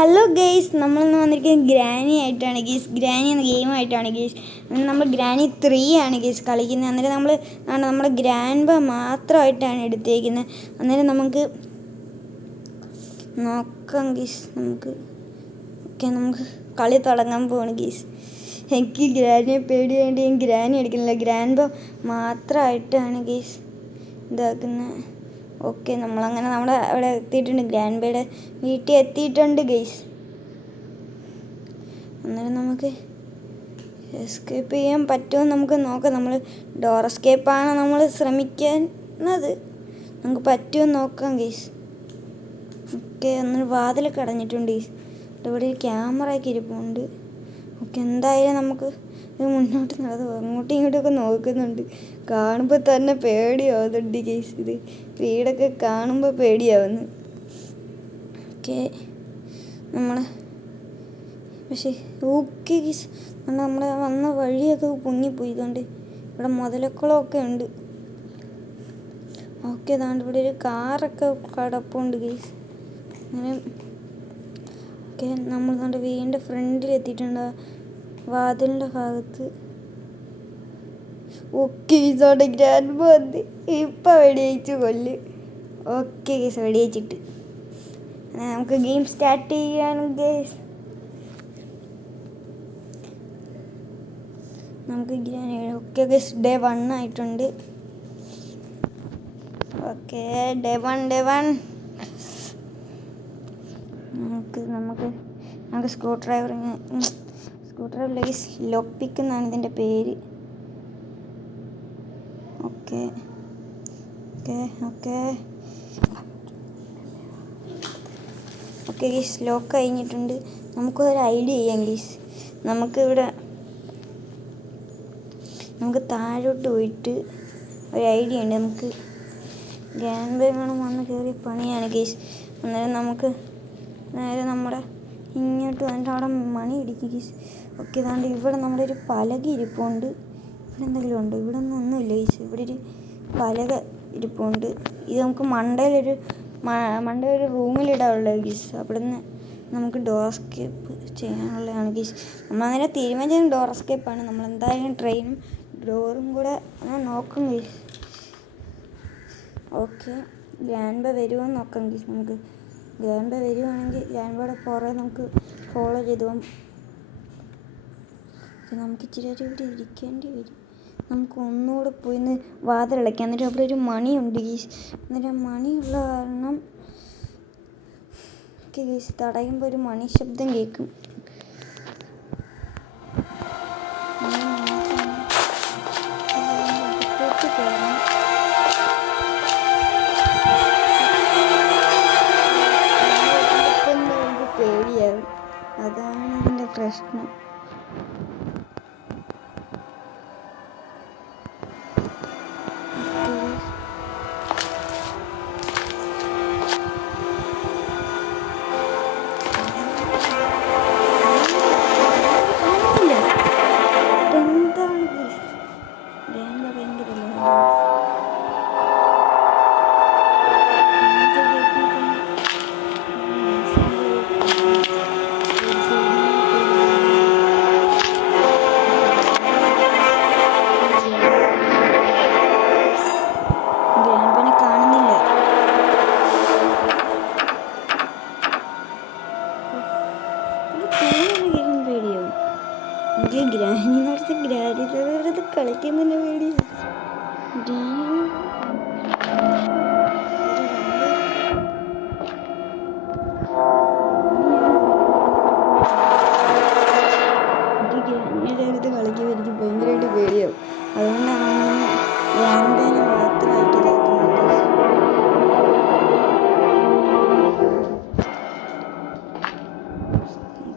Hello guys, നമ്മളിന്ന് വന്നിരിക്കുന്നത് granny ആയിട്ടാണ് ഗെയ്സ്. ഗ്രാനി എന്ന ഗെയിമായിട്ടാണ് ഗെയ്സ്. നമ്മൾ ഗ്രാനി 3 ആണ് ഗെയ്സ് കളിക്കുന്നത്. അന്നേരം നമ്മുടെ ഗ്രാൻഡ് മാത്രമായിട്ടാണ് എടുത്തേക്കുന്നത്. അന്നേരം നമുക്ക് നോക്കാം ഗെയ്സ്. നമുക്ക് കളി തുടങ്ങാൻ പോവാണ് ഗെയ്സ്. എനിക്ക് ഗ്രാനിയെ പേടിയായിട്ട് ഞാൻ ഗ്രാനി എടുക്കുന്നില്ല. ഗ്രാൻഡ് മാത്രമായിട്ടാണ് ഗെയ്സ് ഇതാക്കുന്നത്. ഓക്കെ, നമ്മളങ്ങനെ അവിടെ എത്തിയിട്ടുണ്ട്. ഗ്രാൻഡ് വീട്ടിൽ എത്തിയിട്ടുണ്ട് ഗെയ്സ്. അന്നേരം നമുക്ക് എസ്കേപ്പ് ചെയ്യാൻ പറ്റുമോ നമുക്ക് നോക്കാം. നമ്മൾ ഡോർ എസ്കേപ്പാണ് നമ്മൾ ശ്രമിക്കുന്നത്. നമുക്ക് പറ്റുമോ നോക്കാം ഗെയ്സ്. ഓക്കെ, അന്നൊരു വാതിൽ കടഞ്ഞിട്ടുണ്ട് ഗെയ്സ്. ഇവിടെ ഒരു ക്യാമറയൊക്കെ ഇരിപ്പുണ്ട്. ഓക്കെ, എന്തായാലും നമുക്ക് ഇത് മുന്നോട്ട് നടന്നു അങ്ങോട്ടും ഇങ്ങോട്ടുമൊക്കെ നോക്കുന്നുണ്ട്. കാണുമ്പോൾ തന്നെ പേടിയാവുന്നുണ്ട് ഗെയ്സ്. ഇത് വീടൊക്കെ കാണുമ്പോൾ പേടിയാവുന്നു. ഓക്കെ, ഓക്കെ ഗെയ്സ്, നമ്മൾ വന്ന വഴിയൊക്കെ പൊങ്ങിപ്പോയി. ഇതുകൊണ്ട് ഇവിടെ മുതലക്കുളമൊക്കെ ഉണ്ട്. ഓക്കെ, അതാണ്ട് ഇവിടെ ഒരു കാറൊക്കെ കിടപ്പുണ്ട് ഗെയ്സ്. അങ്ങനെ ഓക്കെ, നമ്മൾ വീടിൻ്റെ ഫ്രണ്ടിൽ എത്തിയിട്ടുണ്ട്, വാതിലിൻ്റെ ഭാഗത്ത്. ഓക്കെ, ഇതോടെ ഗ്രാൻഡ് വന്ന് ഇപ്പം വെടിയച്ചു കൊല്ല്. ഓക്കെ ഗെയ്സ്, വെടിയച്ചിട്ട് നമുക്ക് ഗെയിം സ്റ്റാർട്ട് ചെയ്യാണ് ഗെയ്സ്. നമുക്ക് ഓക്കെ ഗെയ്സ്, ഡേ 1 ആയിട്ടുണ്ട്. ഓക്കെ, ഡേ 1 നമുക്ക് സ്ക്രൂ ഡ്രൈവർ ഗെയ്സ്, ലോക്ക് പിക്ക് എന്നാണ് ഇതിൻ്റെ പേര്. Okay okay okay okay guys, lock കഴിഞ്ഞിട്ടുണ്ട്. നമുക്കൊരു ഐഡിയ ചെയ്യാം ഗെയ്സ്. നമുക്ക് താഴോട്ട് പോയിട്ട് ഒരു ഐഡിയ ഉണ്ട്. നമുക്ക് ഗ്രാൻഡ് വന്ന് കയറിയ പണിയാണ് ഗെയ്സ്. അന്നേരം നമുക്ക് നേരെ നമ്മുടെ ഇങ്ങോട്ട് വന്നിട്ട് അവിടെ മണി ഇടിക്കും ഗെയ്സ്. ഓക്കെ, ഇതാണ്ട് ഇവിടെ നമ്മുടെ ഒരു പലക ഇരിപ്പുണ്ട്. ഇവിടെ എന്തെങ്കിലും ഉണ്ടോ? ഇവിടെ ഒന്നുമില്ല ഗെയ്സ്. ഇവിടെ ഒരു പലക ഇരിപ്പുണ്ട്. ഇത് നമുക്ക് മണ്ടയൊരു റൂമിലിടാനുള്ള ഗെയ്സ്. അവിടെ നിന്ന് നമുക്ക് ഡോർ എസ്കേപ്പ് ചെയ്യാനുള്ളതാണ് ഗെയ്സ്. നമ്മളങ്ങനെ തീരുമാനിച്ചത് ഡോർ എസ്കേപ്പാണ്. നമ്മളെന്തായാലും ട്രെയിനും ഡോറും കൂടെ നോക്കും ഗെയ്സ്. ഓക്കെ, ഗ്രാൻഡ് വരുമോ എന്ന് നോക്കാം ഗെയ്സ്. നമുക്ക് ഗ്രാൻഡ് വരുവാണെങ്കിൽ ഗ്രാൻഡോടെ പുറകെ നമുക്ക് ഫോളോ ചെയ്ത് പോകാം. നമുക്ക് ഇച്ചിരി ഇവിടെ ഇരിക്കേണ്ടി വരും. നമുക്ക് ഒന്നുകൂടെ പോയിന്ന് വാതിലടയ്ക്കാം. എന്നിട്ട് അവിടെ ഒരു മണിയുണ്ട് ഗെയ്സ്. എന്നിട്ട് മണിയുള്ള കാരണം ഗെയ്സ് തടയുമ്പോൾ ഒരു മണി ശബ്ദം കേൾക്കും. പേടിയാവും, അതാണ് ഇതിൻ്റെ പ്രശ്നം. ഗ്രാനി കളിക്കുന്നതിന് പേടിയാണ്. ഗ്രാനിയുടെ അടുത്ത് കളിക്കുമ്പോൾ എനിക്ക് ഭയങ്കരമായിട്ട് പേടിയാവും. അതുകൊണ്ടാണ് ഗ്രാൻഡിനെ മാത്രമായിട്ട് ഇതാക്കുന്നത്.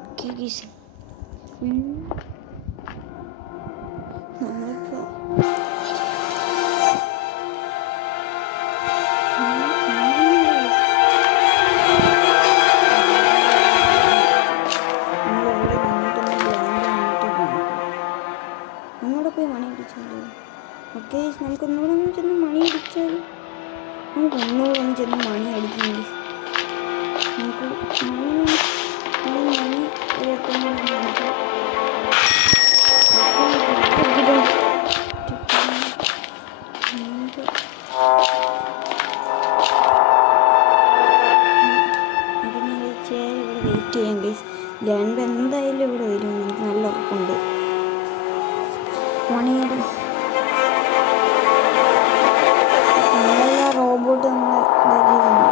ഓക്കെ ഗെയ്സ്, നമ്മളിപ്പോൾ ഒന്നുകൂടെ പോയി മണി അടിച്ചാലോ? ഓക്കെ, നമുക്കൊന്നുകൂടെ ചെന്ന് മണി അടിച്ചാൽ നമുക്ക് ഒന്നുകൂടെ ചെന്ന് മണി അടിക്കാം. നമുക്ക് വെയിറ്റ് ചെയ്യാം ഗൈസ്. ഗ്രാൻഡ് എന്തായാലും ഇവിടെ വരും, എനിക്ക് നല്ല ഉറപ്പുണ്ട്. മണിയുടെ നമ്മളെല്ലാം റോബോട്ട് നമ്മളിതാക്കിയതാണ്.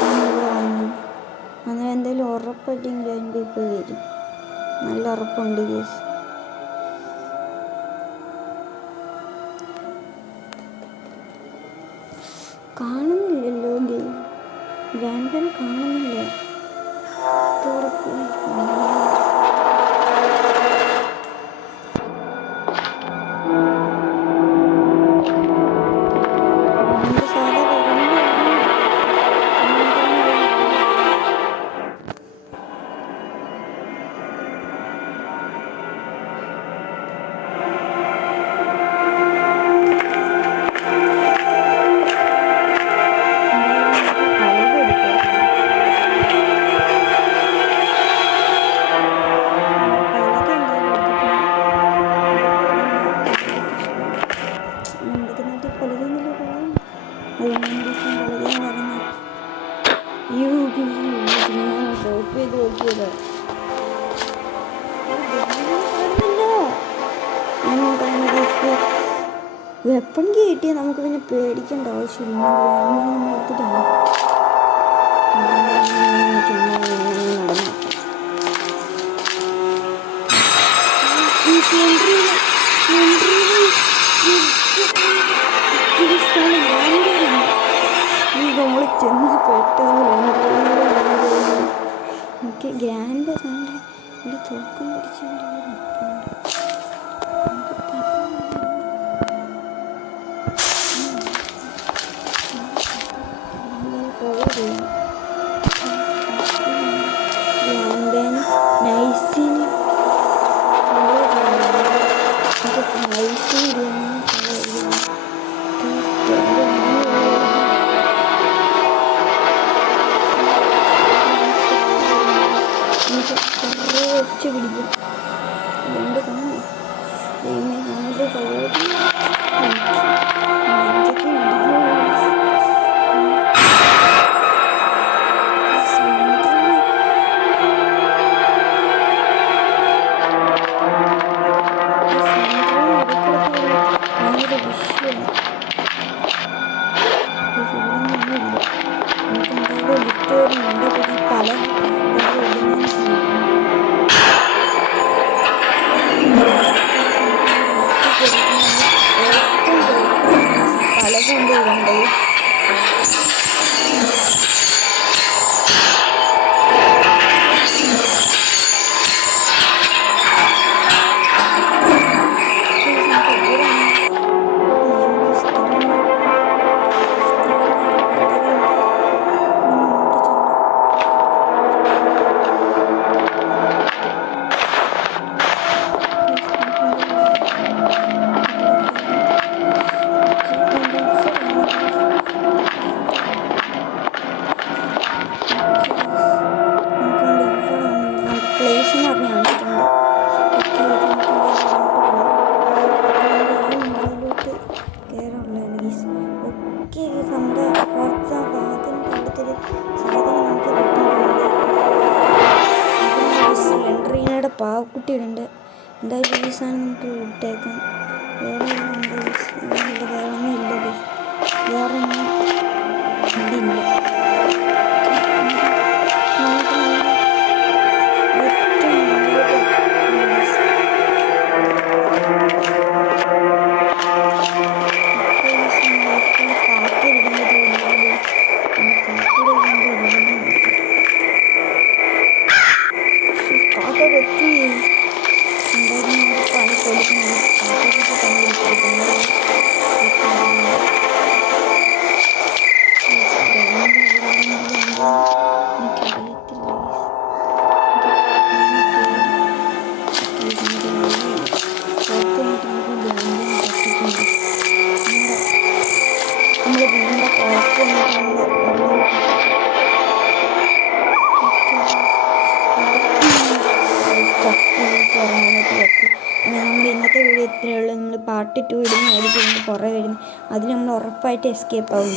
നമ്മളിവിടെ വന്നു അങ്ങനെ എന്തായാലും ഉറപ്പായിട്ടും ഗ്രാൻഡ് ഇപ്പോൾ വരും, നല്ല ഉറപ്പുണ്ട് ഗൈസ്. കാണുന്നില്ലല്ലോ ഗ്രാൻഡ് കാണുന്നില്ല. വെപ്പൺ കിട്ടിയാൽ നമുക്ക് പിന്നെ പേടിക്കേണ്ട ആവശ്യമില്ല. നമ്മൾ എടുത്തിട്ടാണ് നമ്മൾ ചെന്ന് പെട്ടെന്ന് എനിക്ക് ഗ്രാൻഡ് ഇവിടെ തോക്കം പിടിച്ചുകൊണ്ട് ഒച്ച പിടിക്കും. അതുകൊണ്ട് കാണാം പാവക്കുട്ടിയുണ്ട്. എന്തായാലും ഈ സാധനം നമുക്ക് ഇട്ടേക്കാം. വേറെ ഒന്നും ഇല്ല, വേറെ ഒന്നും ഇതില്ല. ഇന്നത്തെ വീഡിയോ ഇത്രയേ ഉള്ളൂ. നമ്മൾ പാർട്ട് 2 ഇടുന്നതായിരിക്കും, കുറേ വരുന്നു. അതിൽ നമ്മൾ ഉറപ്പായിട്ട് എസ്കേപ്പ് ആവും.